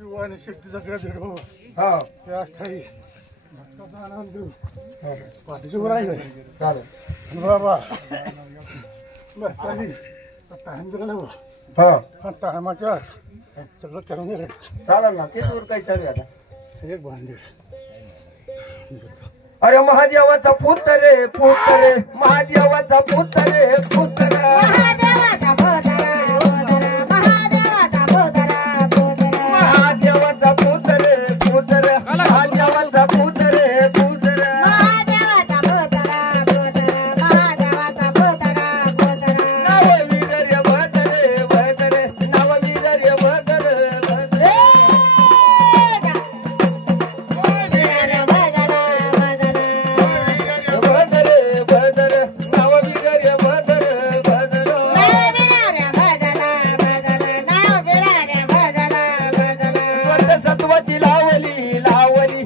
शिवाने शक्तीचा कडे हो हा त्या ठाई भक्ताचा आनंद घेऊ पाठीची वर आहे चालेल बाबा बस त्यांनी टाइम दिला ना हा टायमाच्या सगळं करून गेलं चालेल ना किती वर काही चालू आहे आता एक भांडे अरे महादेवाचा पुत्र रे महादेवाचा पुत्र रे महादेवाचा पुत्र महादेवाचा पुत्र रे महादेवाचा पुत्र रे नववीर्य भद्रे नववीर्य भद्रे सत्वाची लावली लावली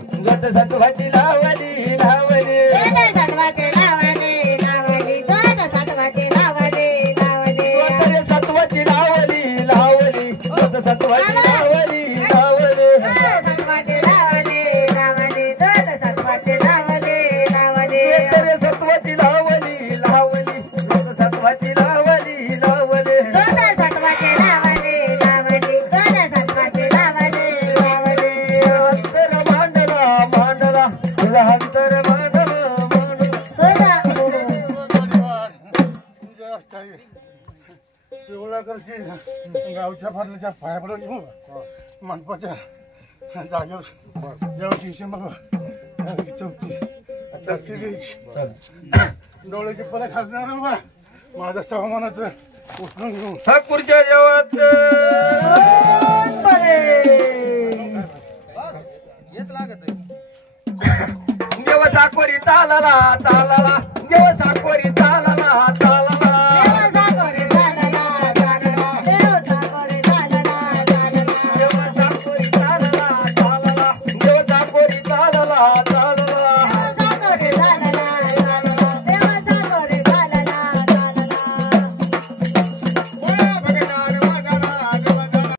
सत्वाची लावली लावली सत्वाची लावली लावली सत्वाची लावली लावली सत्वाची लावली लावली सत्वाची लावली लावली सत्वाची लावली लावली सत्वाची लावली लावली सत्वाची लावली लावली सत्वाची लावली लावली सत्वाची लावली लावली अंतर मांडला अंतर पिवळा करशी गावच्या फारल्याच्या पाया पडून येऊ मंडपाच्या जागेवर जेव्हा दिवशी मग चौकी चढती द्यायची डोळ्याची परत खासणार बाबा माझ्या सवमानात उठून घेऊन ठाकूरच्या जेवत देव साकोरी तालाला